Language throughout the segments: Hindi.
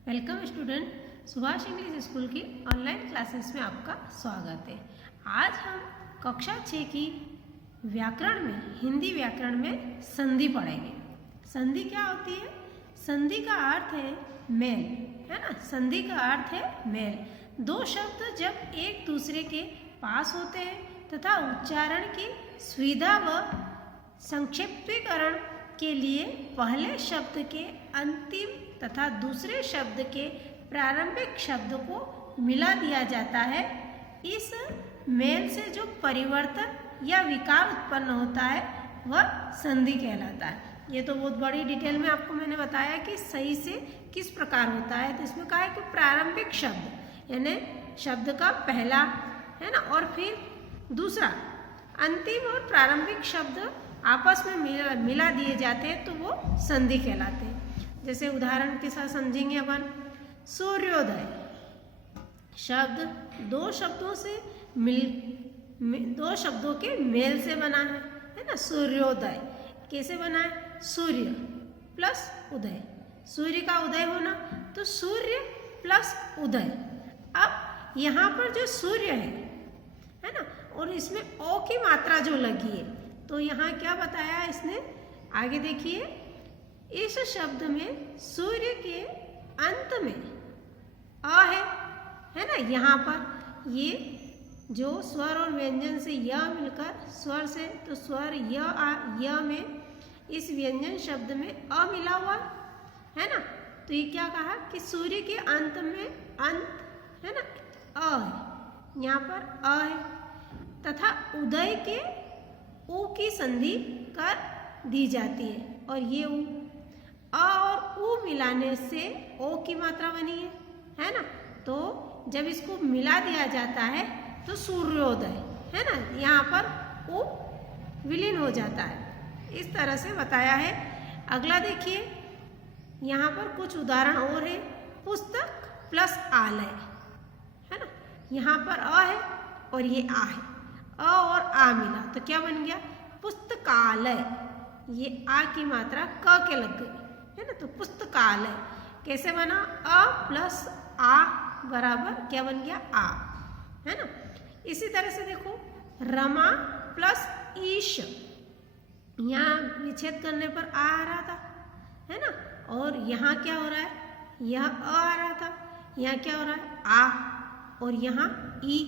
Welcome student, Subhash English school की ऑनलाइन क्लासेस में आपका स्वागत है। आज हम कक्षा 6 की व्याकरण में हिंदी व्याकरण में संधि पढ़ेंगे। संधि क्या होती है? संधि का अर्थ है मेल, है ना। संधि का अर्थ है मेल। दो शब्द जब एक दूसरे के पास होते हैं तथा उच्चारण की सुविधा व संक्षिप्तीकरण के लिए पहले शब्द के अंतिम तथा दूसरे शब्द के प्रारंभिक शब्द को मिला दिया जाता है। इस मेल से जो परिवर्तन या विकार उत्पन्न होता है वह संधि कहलाता है। ये तो बहुत बड़ी डिटेल में आपको मैंने बताया कि सही से किस प्रकार होता है। तो इसमें कहा है कि प्रारंभिक शब्द यानी शब्द का पहला, है ना, और फिर दूसरा, अंतिम और प्रारंभिक शब्द आपस में मिला दिए जाते हैं तो वो संधि कहलाते हैं। जैसे उदाहरण के साथ समझेंगे अपन। सूर्योदय शब्द दो शब्दों के मेल से बना है ना। सूर्योदय कैसे बना है? सूर्य प्लस उदय, सूर्य का उदय होना, तो सूर्य प्लस उदय। अब यहाँ पर जो सूर्य है ना, और इसमें ओ की मात्रा जो लगी है, तो यहाँ क्या बताया इसने, आगे देखिए। इस शब्द में सूर्य के अंत में अ है ना। यहाँ पर ये जो स्वर और व्यंजन से य मिलकर स्वर से, तो स्वर य में इस व्यंजन शब्द में अ मिला हुआ है ना। तो ये क्या कहा कि सूर्य के अंत में अंत है ना अ है, यहाँ पर अ है, तथा उदय के उ की संधि कर दी जाती है। और ये उ, अ और उ मिलाने से ओ की मात्रा बनी है ना। तो जब इसको मिला दिया जाता है तो सूर्योदय, है ना, यहाँ पर उ विलीन हो जाता है। इस तरह से बताया है। अगला देखिए, यहाँ पर कुछ उदाहरण और है। पुस्तक प्लस आलय, है ना। यहाँ पर अ है और ये आ है, अ और आ मिला तो क्या बन गया? पुस्तकालय। ये आ की मात्रा क के लग गई, है ना। तो पुस्तकालय कैसे बना? अ प्लस आ बराबर क्या बन गया? आ, है ना। इसी तरह से देखो, रमा प्लस ईश, यहाँ विच्छेद करने पर आ रहा था, है ना। और यहाँ क्या हो रहा है? यह आ रहा था, यहाँ क्या हो रहा है? आ, और यहाँ ई,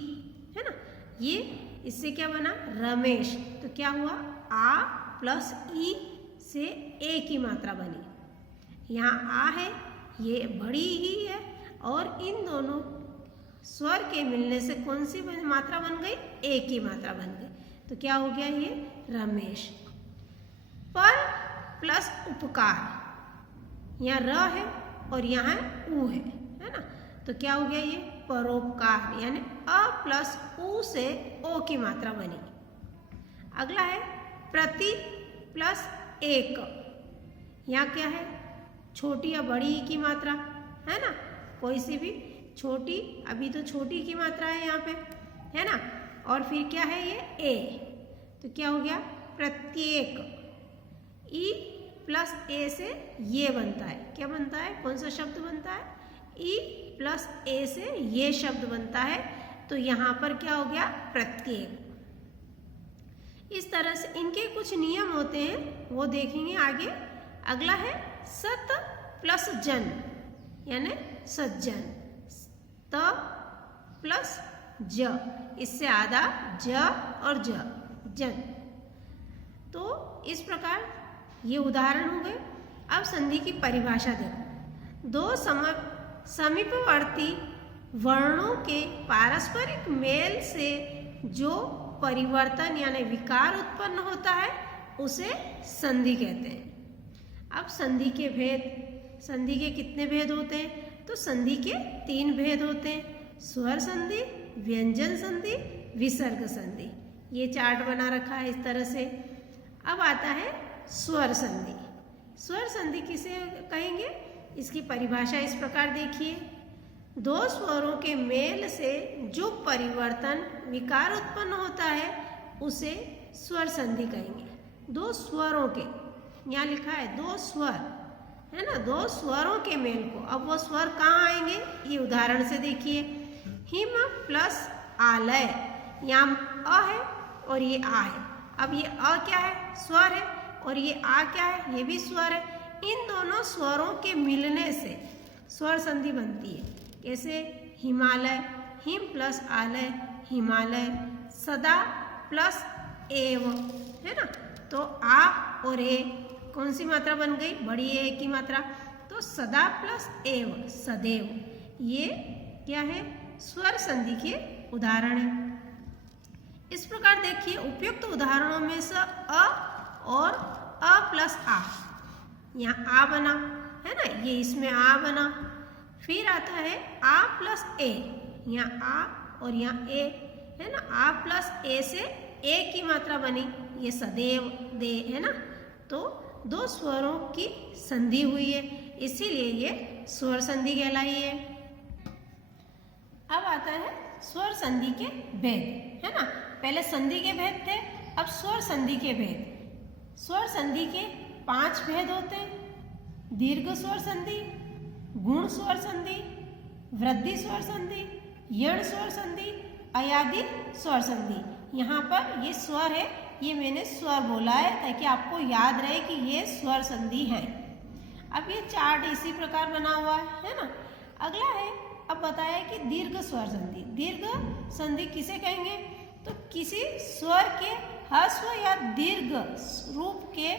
है ना। ये इससे क्या बना? रमेश। तो क्या हुआ? आ प्लस ई से ए की मात्रा बनी। यहाँ आ है, ये बड़ी ही है, और इन दोनों स्वर के मिलने से कौन सी मात्रा बन गई? ए की मात्रा बन गई। तो क्या हो गया? ये रमेश। पर प्लस उपकार, यहाँ र है और यहाँ उ है ना। तो क्या हो गया? ये परोपकार, यानी अ प्लस उ से ओ की मात्रा बनी। अगला है प्रति प्लस एक, यहाँ क्या है? छोटी या बड़ी की मात्रा, है ना। कोई सी भी छोटी, अभी तो छोटी की मात्रा है यहाँ पे, है ना। और फिर क्या है? ये ए। तो क्या हो गया? प्रत्येक। ई प्लस ए से ये बनता है, क्या बनता है? कौन सा शब्द बनता है? ई प्लस ए से ये शब्द बनता है। तो यहाँ पर क्या हो गया? प्रत्येक। इस तरह से इनके कुछ नियम होते हैं, वो देखेंगे आगे। अगला है सत प्लस जन, यानी सज्जन। त प्लस ज, इससे आधा ज और ज, जन। तो इस प्रकार ये उदाहरण हो गए। अब संधि की परिभाषा देखो। दो समीपवर्ती वर्णों के पारस्परिक मेल से जो परिवर्तन यानी विकार उत्पन्न होता है उसे संधि कहते हैं। अब संधि के भेद, संधि के कितने भेद होते हैं? तो संधि के 3 भेद होते हैं: स्वर संधि, व्यंजन संधि, विसर्ग संधि। ये चार्ट बना रखा है इस तरह से। अब आता है स्वर संधि। स्वर संधि किसे कहेंगे? इसकी परिभाषा इस प्रकार देखिए। दो स्वरों के मेल से जो परिवर्तन विकार उत्पन्न होता है उसे स्वर संधि कहेंगे। दो स्वरों के, यहाँ लिखा है दो स्वर, है ना, दो स्वरों के मेल को। अब वो स्वर कहाँ आएंगे, ये उदाहरण से देखिए। हिम प्लस आलय, यहाँ अ है और ये आ है। अब ये अ क्या है, स्वर है, और ये आ क्या है, ये भी स्वर है। इन दोनों स्वरों के मिलने से स्वर संधि बनती है। कैसे, हिमालय, हिम प्लस आलय हिमालय, सदा प्लस एव, है ना। तो आ और ए कौन सी मात्रा बन गई, बड़ी ए की मात्रा, तो सदा प्लस एव सदैव। ये क्या है, स्वर संधि के उदाहरण है। इस प्रकार देखिए उपयुक्त उदाहरणों में से अ और अ प्लस आ, यहाँ आ बना है ना, ये इसमें आ बना। फिर आता है आ प्लस ए, यहाँ आ और यहाँ ए है ना, आ प्लस ए से ए की मात्रा बनी, ये सदैव दे है ना। तो दो स्वरों की संधि हुई है, इसीलिए ये स्वर संधि कहलाई है। अब आता है स्वर संधि के भेद, है ना। पहले संधि के भेद थे, अब स्वर संधि के भेद। स्वर संधि के 5 भेद होते हैं। दीर्घ स्वर संधि, गुण स्वर संधि, वृद्धि स्वर संधि, यण स्वर संधि, अयादि स्वर संधि। यहाँ पर ये स्वर है, ये मैंने स्वर बोला है ताकि आपको याद रहे कि ये स्वर संधि है। अब ये चार्ट इसी प्रकार बना हुआ है ना। अगला है, अब बताया कि दीर्घ स्वर संधि। दीर्घ संधि किसे कहेंगे, तो किसी स्वर के ह्रस्व या दीर्घ रूप के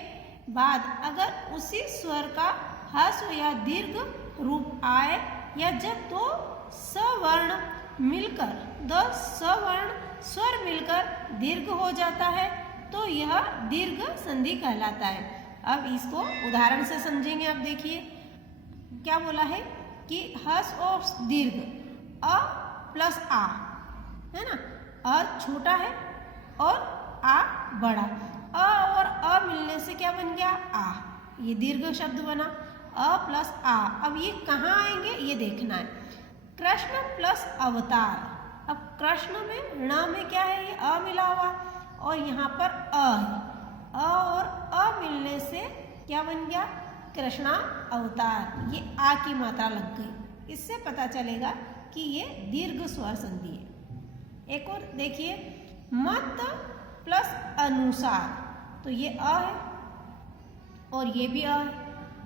बाद अगर उसी स्वर का ह्रस्व या दीर्घ रूप आए, या जब दो सवर्ण मिलकर, दो सवर्ण स्वर मिलकर दीर्घ हो जाता है, तो यह दीर्घ संधि कहलाता है। अब इसको उदाहरण से समझेंगे। आप देखिए क्या बोला है कि ह्रस्व और दीर्घ, अ प्लस आ, है ना। अ छोटा है और आ बड़ा, अ और अ मिलने से क्या बन गया, आ, ये दीर्घ शब्द बना, अ प्लस आ। अब ये कहाँ आएंगे ये देखना है। कृष्ण प्लस अवतार, अब कृष्ण में ण में क्या है, ये अ मिला हुआ, और यहाँ पर अ है, अ और अ मिलने से क्या बन गया, कृष्णा अवतार। ये आ की मात्रा लग गई, इससे पता चलेगा कि ये दीर्घ स्वर संधि है। एक और देखिए, मत प्लस अनुसार, तो ये अ है और ये भी अ है,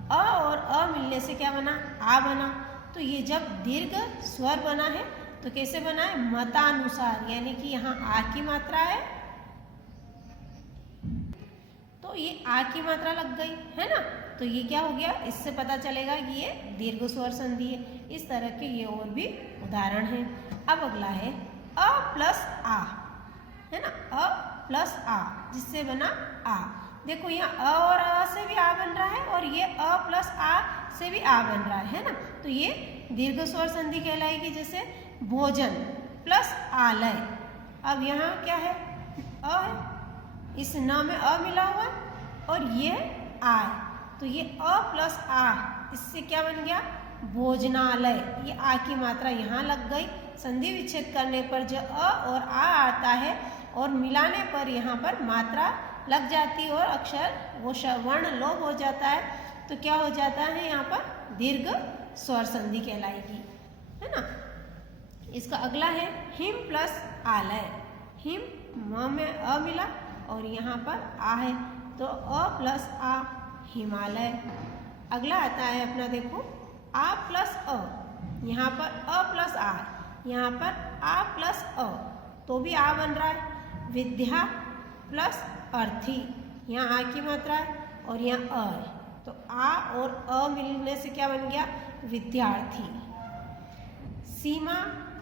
अ और अ मिलने से क्या बना, आ बना। तो ये जब दीर्घ स्वर बना है तो कैसे बना है, मतानुसार, यानी कि यहाँ आ की मात्रा है तो ये आ की मात्रा लग गई है ना। तो ये क्या हो गया, इससे पता चलेगा कि ये दीर्घ स्वर संधि है। इस तरह के ये और भी उदाहरण हैं। अब अगला है अ प्लस आ, है ना, अ प्लस आ जिससे बना आ। देखो यहाँ अ और अ से भी आ बन रहा है और ये अ प्लस आ से भी आ बन रहा है ना। तो ये दीर्घ स्वर संधि कहलाएगी। जैसे भोजन प्लस आलय, अब यहाँ क्या है, अ है, इस न में अ मिला हुआ और ये आ है, तो ये अ प्लस आ, इससे क्या बन गया, भोजनालय। ये आ की मात्रा यहाँ लग गई। संधि विच्छेद करने पर जो अ और आ आता है और मिलाने पर यहाँ पर मात्रा लग जाती है और अक्षर वो वर्ण लोप हो जाता है, तो क्या हो जाता है, यहाँ पर दीर्घ स्वर संधि कहलाएगी, है ना। इसका अगला है हिम प्लस आलय। हिम म में अ मिला और यहाँ पर आ है, तो अ प्लस आ हिमालय। अगला आता है अपना, देखो आ प्लस अ, यहाँ पर अ प्लस आ, यहाँ पर आ प्लस अ, तो भी आ बन रहा है। विद्या प्लस अर्थी, यहाँ आ की मात्रा है और यहाँ अ है, तो आ और अ मिलने से क्या बन गया, विद्यार्थी। सीमा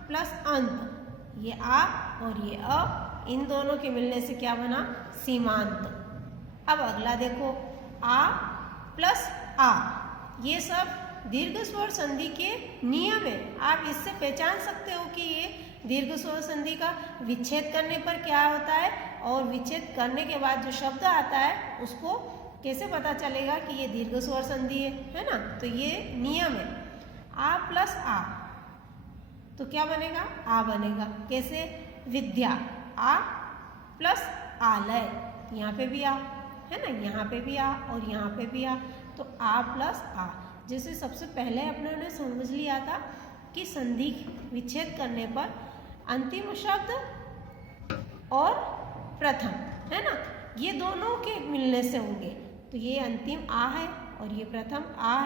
प्लस अंत, ये आ और ये अ, इन दोनों के मिलने से क्या बना, सीमांत। अब अगला देखो आ प्लस आ, ये सब दीर्घ स्वर संधि के नियम है। आप इससे पहचान सकते हो कि ये दीर्घ स्वर संधि का विच्छेद करने पर क्या होता है और विच्छेद करने के बाद जो शब्द आता है उसको कैसे पता चलेगा कि ये दीर्घ स्वर संधि है ना। तो ये नियम है। आ प्लस आ, तो क्या बनेगा, आ बनेगा। कैसे, विद्या, आ प्लस आलय, यहाँ पे भी आ है ना, यहाँ पे भी आ और यहाँ पे भी आ, तो आ प्लस आ। जैसे सबसे पहले अपने ने समझ लिया था कि संधि विच्छेद करने पर अंतिम शब्द और प्रथम, है ना, ये दोनों के मिलने से होंगे। तो ये अंतिम आ है और ये प्रथम आ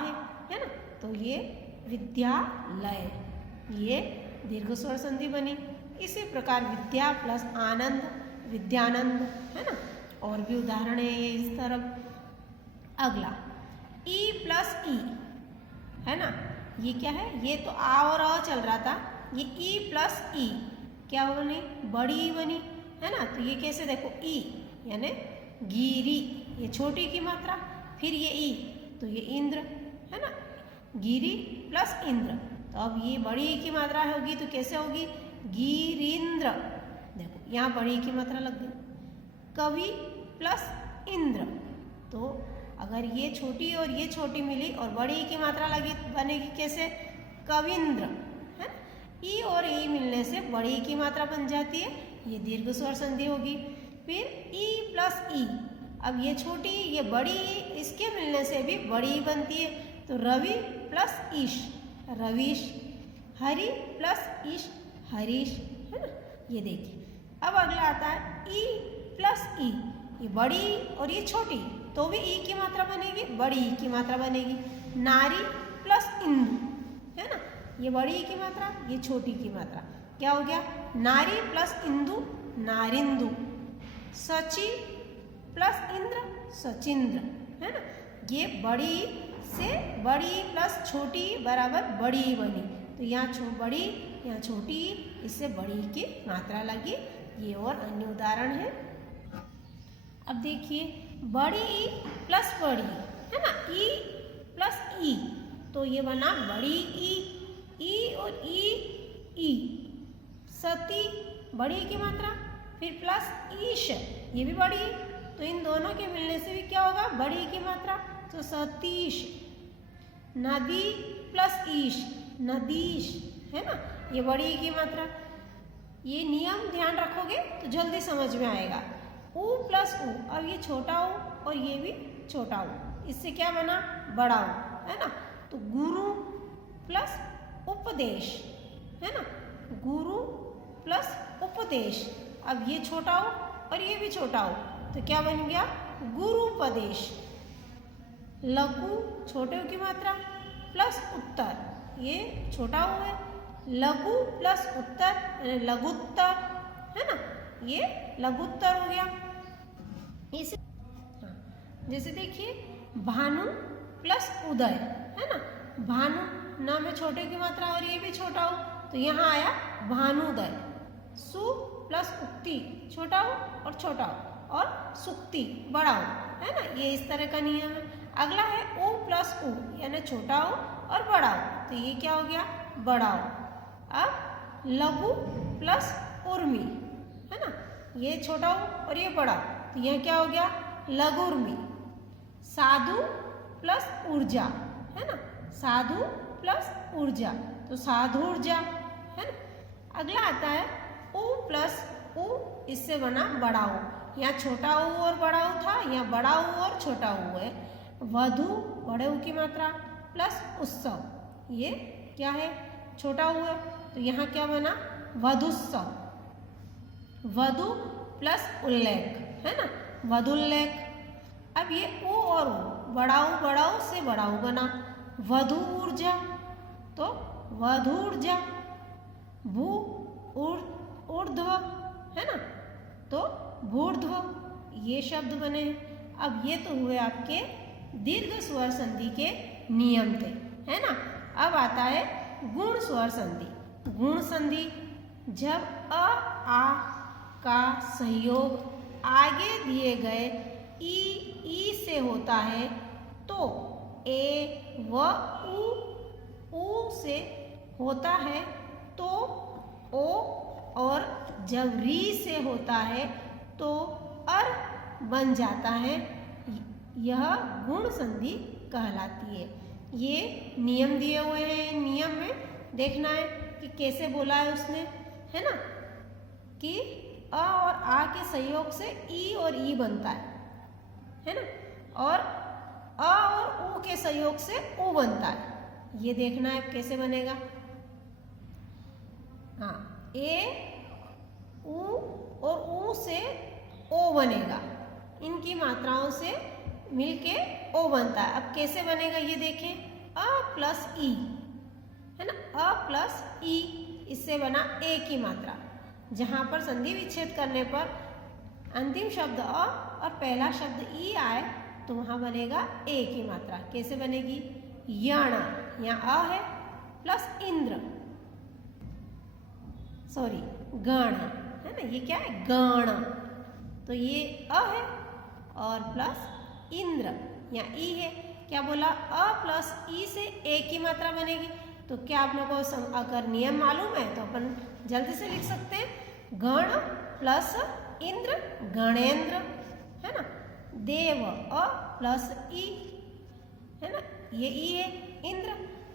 है ना। तो ये विद्यालय, ये दीर्घ स्वर संधि बनी। इसी प्रकार विद्या प्लस आनंद, विद्यानंद, है ना। और भी उदाहरण है ये इस तरफ। अगला ई प्लस ई, है ना, ये क्या है, ये तो आ और अ चल रहा था, ये ई प्लस ई क्या बनी, बड़ी ई बनी, है ना। तो ये कैसे देखो, ई यानी गिरी, ये छोटी की मात्रा, फिर ये ई तो ये इंद्र, है ना, गिरी प्लस इंद्र। तो अब ये बड़ी ई की मात्रा होगी तो कैसे होगी, गिरिंद्र। देखो यहाँ बड़ी ई की मात्रा लग गई। कवि प्लस इंद्र, तो अगर ये छोटी और ये छोटी मिली और बड़ी ई की मात्रा लगी बनेगी कैसे, कविंद्र, है ना। ई और ई मिलने से बड़ी ई की मात्रा बन जाती है, ये दीर्घ स्वर संधि होगी। फिर ई प्लस ई, अब ये छोटी ये बड़ी ई, इसके मिलने से भी बड़ी ई बनती है, तो रवि प्लस ईश, रविश। हरि प्लस ईश, हरीश, है ना। ये देखिए अब अगला आता है ई प्लस ई, ये बड़ी और ये छोटी, तो भी ई की मात्रा बनेगी, बड़ी ई की मात्रा बनेगी। नारी प्लस इंदु, है ना, ये बड़ी ई की मात्रा, ये छोटी की मात्रा, क्या हो गया, नारी प्लस इंदु, नारिंदु। सची प्लस इंद्र, सचिंद्र, है ना। ये बड़ी से बड़ी प्लस छोटी बराबर बड़ी बनी, तो यहाँ बड़ी यहाँ छोटी, इससे बड़ी की मात्रा लगी। ये और अन्य उदाहरण है। अब देखिए बड़ी ई प्लस बड़ी, है ना, ई प्लस ई, तो ये बना बड़ी ई और ई, सती बड़ी की मात्रा, फिर प्लस ईश, ये भी बड़ी, तो इन दोनों के मिलने से भी क्या होगा, बड़ी की मात्रा, तो सतीश। नदी प्लस ईश, नदीश, है ना, ये बड़ी की मात्रा। ये नियम ध्यान रखोगे तो जल्दी समझ में आएगा। ऊ प्लस ऊ, अब ये छोटा ऊ और ये भी छोटा ऊ, इससे क्या बना, बड़ा ऊ, है ना। तो गुरु प्लस उपदेश, है ना, गुरु प्लस उपदेश। अब ये छोटा ऊ और ये भी छोटा ऊ, तो क्या बन गया, गुरुपदेश। लघु छोटे ऊ की मात्रा प्लस उत्तर, ये छोटा ऊ है, लघु प्लस उत्तर यानी लघुत्तर, है ना, ये लघुत्तर हो गया। इसे जैसे देखिए भानु प्लस उदय, है ना, भानु नाम है छोटे की मात्रा और ये भी छोटा हो, तो यहाँ आया भानुदय। सु प्लस उक्ति, छोटा हो और छोटा हो, और सुक्ति बड़ा हो, है ना, ये इस तरह का नियम है। अगला है ओ प्लस ऊ, यानी छोटा हो और बड़ा हो, तो ये क्या हो गया, बड़ा हो। अब लघु प्लस उर्मी, है ना, ये छोटा हो और ये बड़ा हो, तो यह क्या हो गया, लघुर्मी। साधु प्लस ऊर्जा, है ना, साधु प्लस ऊर्जा, तो साधुर्जा, है ना। अगला आता है ऊ प्लस ऊ, इससे बना बड़ा ऊ, यहाँ छोटा ऊ और बड़ा ऊ था, यहाँ बड़ा ऊ और छोटा ऊ है। वधु बड़े ऊ की मात्रा प्लस उत्सव, ये क्या है, छोटा ऊ है, तो यहाँ क्या बना, वधुत्सव। वधु प्लस उल्लेख, है ना, वधुल्लेख। अब ये ऊ और ऊ, बड़ा ऊ से बड़ा ऊ बना, वधु ऊर्जा, तो वधूर्जा। भू ऊर्ध्व, है ना, तो भूर्ध्व, ये शब्द बने हैं। अब ये तो हुए आपके दीर्घ स्वर संधि के नियम थे, है ना। अब आता है गुण स्वर संधि। गुण संधि जब अ आ का सहयोग आगे दिए गए ई से होता है तो ए व ऊ से होता है तो ओ, और जब री से होता है तो अर बन जाता है, यह गुण संधि कहलाती है। ये नियम दिए हुए हैं, नियम में देखना है कि कैसे बोला है उसने, है ना, कि अ और आ के सहयोग से ई और ई बनता है ना, और अ और उ के संयोग से उ बनता है। ये देखना है कैसे बनेगा। हाँ, ए उ और उ से ओ बनेगा, इनकी मात्राओं से मिलके ओ बनता है। अब कैसे बनेगा ये देखें, अ प्लस ई है ना, अ प्लस ई, इससे बना ए की मात्रा। जहां पर संधि विच्छेद करने पर अंतिम शब्द अ और पहला शब्द ई आए तो वहां बनेगा ए की मात्रा। कैसे बनेगी, यण, यहाँ अ है प्लस इंद्र, सॉरी गण है ना, ये क्या है गण, तो ये अ है और प्लस इंद्र, यहाँ ई है। क्या बोला, अ प्लस ई से ए की मात्रा बनेगी। तो क्या आप लोगों को अगर नियम मालूम है तो अपन जल्दी से लिख सकते हैं, गण प्लस इंद्र गणेन्द्र है ना, देव अ प्लस ई है ना, ये ई है इंद्र,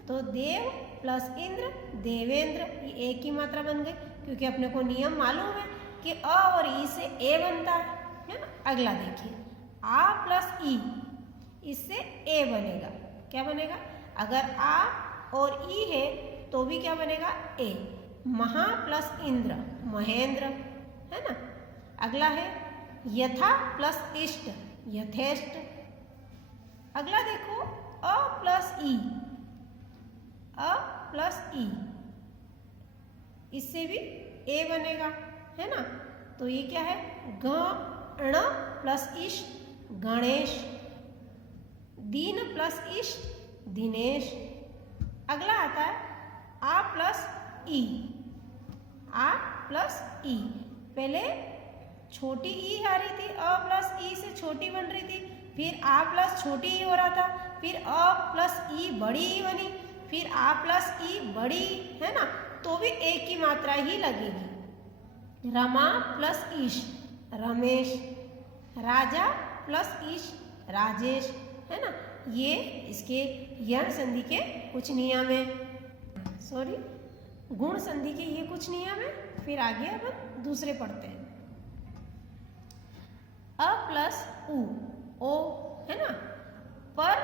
तो देव प्लस इंद्र देवेंद्र, ये ए की मात्रा बन गई, क्योंकि अपने को नियम मालूम है कि अ और ई से ए बनता है ना। अगला देखिए, आ प्लस ई, इससे ए बनेगा। क्या बनेगा, अगर आ और ई है तो भी क्या बनेगा, ए। महा प्लस इंद्र महेंद्र है ना। अगला है यथा प्लस इष्ट यथेष्ट। अगला देखो, अ प्लस ई, अ प्लस ई, इससे भी ए बनेगा है ना। तो ये क्या है, गण प्लस इष्ट गणेश, दीन प्लस इष्ट दिनेश। अगला आता है आ प्लस ई, आ प्लस ई, पहले छोटी ई आ रही थी, अ प्लस ई से छोटी बन रही थी, फिर आ प्लस छोटी ई हो रहा था, फिर अ प्लस ई बड़ी ई बनी, फिर आ प्लस ई बड़ी है ना, तो भी ए की मात्रा ही लगेगी। रमा प्लस ईश रमेश, राजा प्लस ईश राजेश है ना। ये इसके यण संधि के कुछ नियम है, सॉरी गुण संधि के ये कुछ नियम है। फिर आगे अपन दूसरे पढ़ते हैं। अ प्लस उ, ओ है ना, पर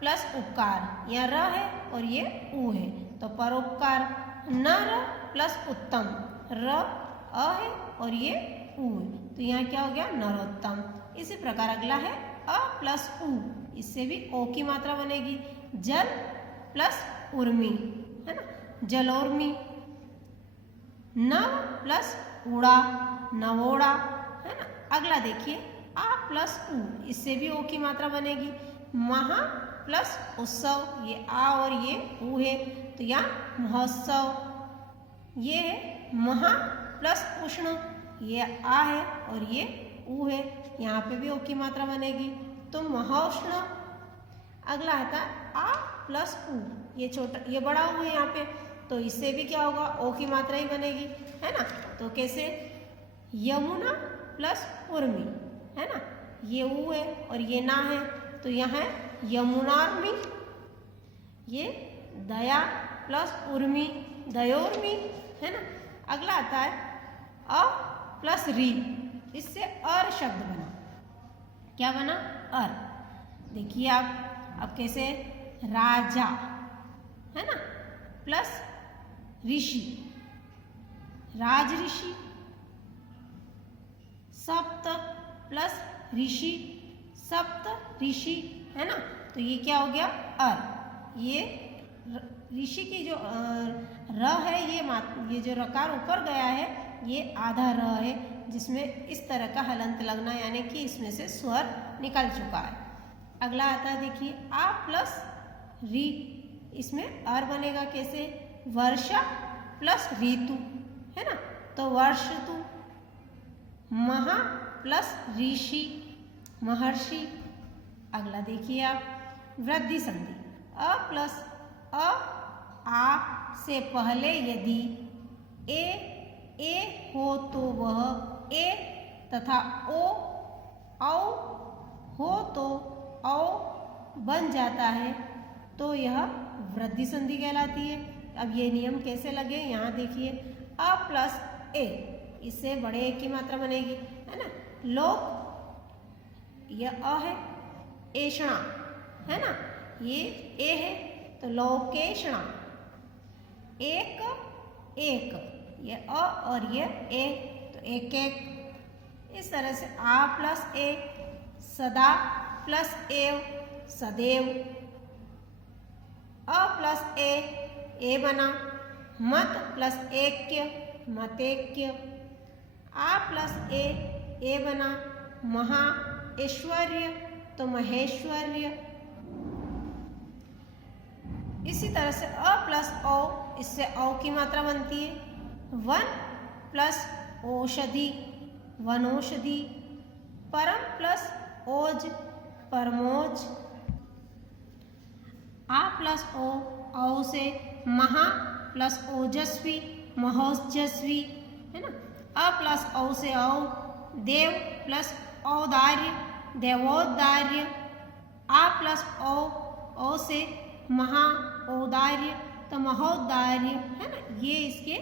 प्लस उपकार, यह र है और ये उ है तो परोपकार। नर प्लस उत्तम, र अ है और ये उ है तो यहाँ क्या हो गया, नरोत्तम। इसी प्रकार अगला है अ प्लस उ, इससे भी ओ की मात्रा बनेगी। जल प्लस उर्मी है ना, जलोर्मी। नव प्लस उड़ा नवोड़ा है ना। अगला देखिए, आ प्लस उ, इससे भी ओ की मात्रा बनेगी। महा प्लस उत्सव, ये आ और ये उ है तो यहाँ महोत्सव। ये है महा प्लस उष्ण, ये आ है और ये उ है, यहाँ पे भी ओ की मात्रा बनेगी तो महोष्ण। अगला आता है आ प्लस उ, ये छोटा ये बड़ा उ है यहाँ पे तो इससे भी क्या होगा, ओ की मात्रा ही बनेगी है ना। तो कैसे, यमुना प्लस उर्मी है ना, ये उ है और ये ना है तो यहाँ है यमुनार्मी। ये दया प्लस उर्मी दयोर्मी है ना। अगला आता है अ प्लस री, इससे अर शब्द बना। क्या बना, अर। देखिए आप अब कैसे, राजा है ना प्लस ऋषि राज ऋषि। सप्त प्लस ऋषि सप्त ऋषि है ना, तो ये क्या हो गया, अर। ये ऋषि की जो र है, ये जो रकार ऊपर गया है ये आधा र है, जिसमें इस तरह का हलंत लगना, यानी कि इसमें से स्वर निकल चुका है। अगला आता है देखिए, आ प्लस री, इसमें अर बनेगा कैसे, वर्षा प्लस ऋतु है ना, तो वर्षतु। महा प्लस ऋषि महर्षि। अगला देखिए आप, वृद्धि संधि, अ प्लस अ, आ से पहले यदि ए हो तो वह ए तथा ओ औ हो तो औ बन जाता है तो यह वृद्धि संधि कहलाती है। अब ये नियम कैसे लगे, यहाँ देखिए, अ प्लस ए, इससे बड़े ए की मात्रा बनेगी है ना। लोक, यह अ है, ऐषणा है ना, ये ए है तो लोकेशणा, एक एक, ये अ और ये ए तो एक एक। इस तरह से आ प्लस ए, सदा प्लस एव, सदैव। अ प्लस ए बना। मत प्लस ऐक्य, मतैक्य। आ प्लस ए बना। महा ऐश्वर्य तो महेश्वर्य। इसी तरह से अ प्लस औ, इससे औ की मात्रा बनती है। वन प्लस औषधि, वनौषधि। परम प्लस ओज, परमोज। आ प्लस ओ, औ से महा प्लस ओजस्वी, महोजस्वी, है ना। अ प्लस औ से औ, देव प्लस औदार्य, देवोदार्य। आ प्लस औ से महा, औदार्य तो महोदार्य, है ना। ये इसके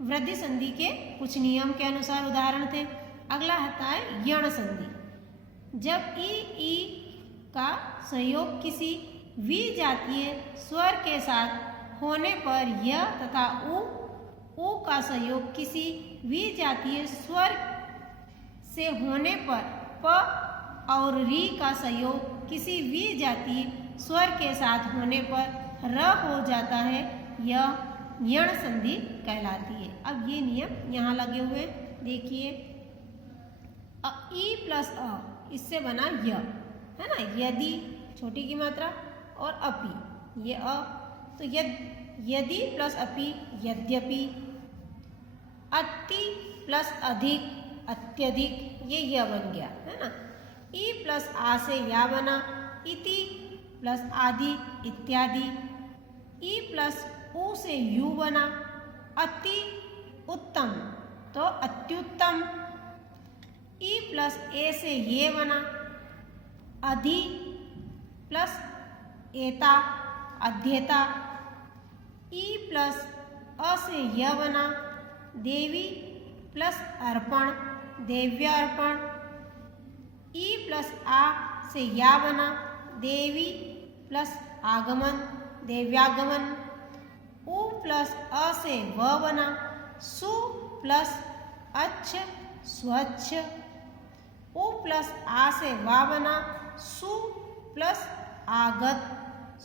वृद्धि संधि के कुछ नियम के अनुसार उदाहरण थे। अगला आता है यण संधि। जब ई का संयोग किसी विजातीय स्वर के साथ होने पर य तथा उ का संयोग किसी विजातीय स्वर से होने पर प और री का संयोग किसी विजातीय स्वर के साथ होने पर र हो जाता है, यह यण संधि कहलाती है। अब ये नियम यहाँ लगे हुए देखिए। ई प्लस अ, इससे बना य, है ना। यदि छोटी की मात्रा और अपि, ये अ तो यदि प्लस अपि, यद्यपि। अति प्लस अधिक, अत्यधिक, ये य बन गया, है ना। ई प्लस आ से या बना। इति प्लस आदि, इत्यादि। ई प्लस उ से यू बना। अति उत्तम तो अत्युत्तम। ई प्लस ए से ये बना। अधि प्लस एता, अध्येता। ई प्लस अ से य बना। देवी प्लस अर्पण, देव्यार्पण। ई प्लस आ से या बना। देवी प्लस आगमन, देव्यागमन। उ प्लस अ से व बना। सु प्लस अच्छ, स्वच्छ। उ प्लस आ से वा बना। सु प्लस आगत,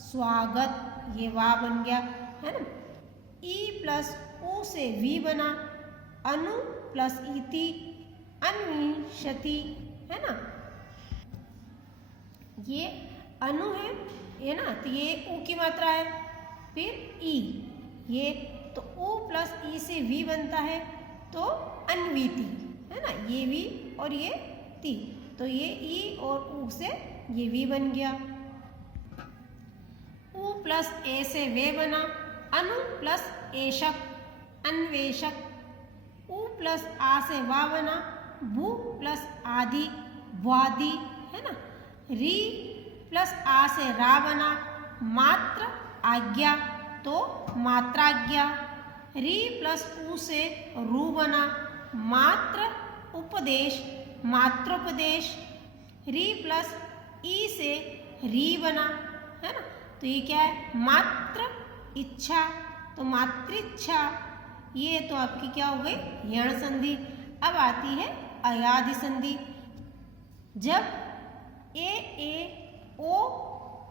स्वागत, ये वा बन गया, है ना। ई प्लस उ से वी बना। अनु प्लस इति, अन्विषति, है ना। ये अनु है ना, तो ये उ की मात्रा है। फिर ई, ये तो उ प्लस ई से वी बनता है तो अन्वीति, है ना। ये वी और ये ती, तो ये ई और उ से ये वी बन गया। उ प्लस ए से वे बना। अनु प्लस एषक, अन्वेषक। उ प्लस आ से वा बना। भू प्लस आदि, वादी, है ना। री प्लस आ से रा बना। मात्र आज्ञा तो मात्राज्ञा। री प्लस उ से रू बना। मात्र उपदेश, मात्रोपदेश। री प्लस ई से री बना, है ना। तो ये क्या है, मात्र इच्छा तो मातृच्छा। ये तो आपकी क्या हो गई, यण संधि। अब आती है अयादि संधि। जब ए ओ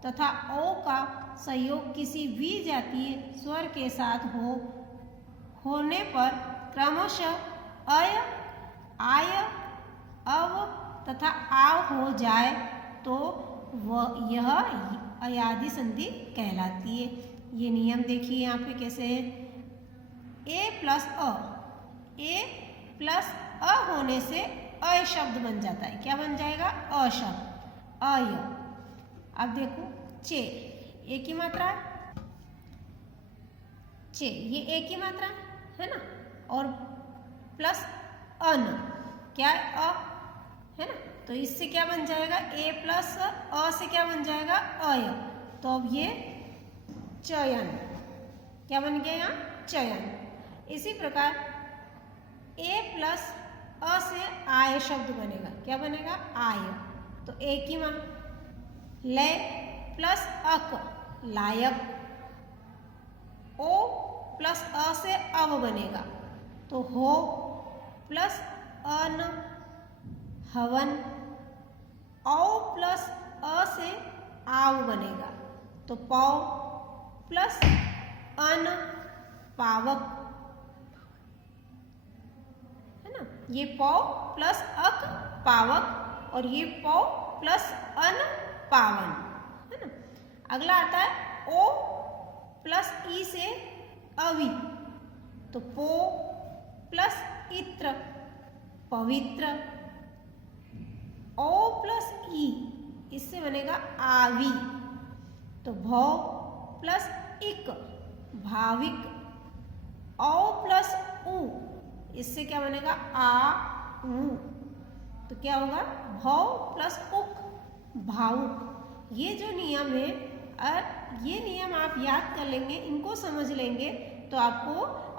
तथा ओ का संयोग किसी विजातीय स्वर के साथ होने पर क्रमशः अय, आय, अव तथा आव हो जाए तो यह अयादि संधि कहलाती है। ये नियम देखिए यहाँ पे कैसे है। ए प्लस अ होने से अ शब्द बन जाता है। क्या बन जाएगा, अ शब्द, अय। अब देखो चे, ए की मात्रा है, चे ये ए की मात्रा है ना, और प्लस अन, क्या है, अ, है ना। तो इससे क्या बन जाएगा, ए प्लस अ से क्या बन जाएगा, अय। तो अब ये चयन, क्या बन गया यहाँ, चयन। इसी प्रकार ए प्लस अ से आय शब्द बनेगा। क्या बनेगा, आय। तो ए की माँ, लय प्लस अक लायक, ओ प्लस अ से अव बनेगा तो हो प्लस अन हवन, औ प्लस अ से आव बनेगा तो पौ प्लस अन पावक, है ना। ये पौ प्लस अक पावक और ये पौ प्लस अन पावन, है ना। अगला आता है ओ प्लस ई से अवि तो पो प्लस इत्र पवित्र, ओ प्लस ई इससे बनेगा आवी तो भौ प्लस इक भाविक, औ प्लस उ इससे क्या बनेगा आ उ तो क्या होगा भौ प्लस उक भावुक। ये जो नियम है और ये नियम आप याद कर लेंगे, इनको समझ लेंगे तो आपको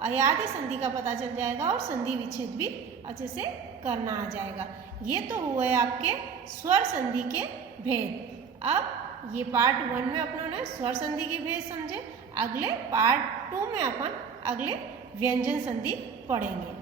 अयादी संधि का पता चल जाएगा और संधि विच्छेद भी अच्छे से करना आ जाएगा। ये तो हुए आपके स्वर संधि के भेद। अब ये पार्ट 1 में अपनों ने स्वर संधि के भेद समझे, अगले पार्ट 2 में अपन अगले व्यंजन संधि पढ़ेंगे।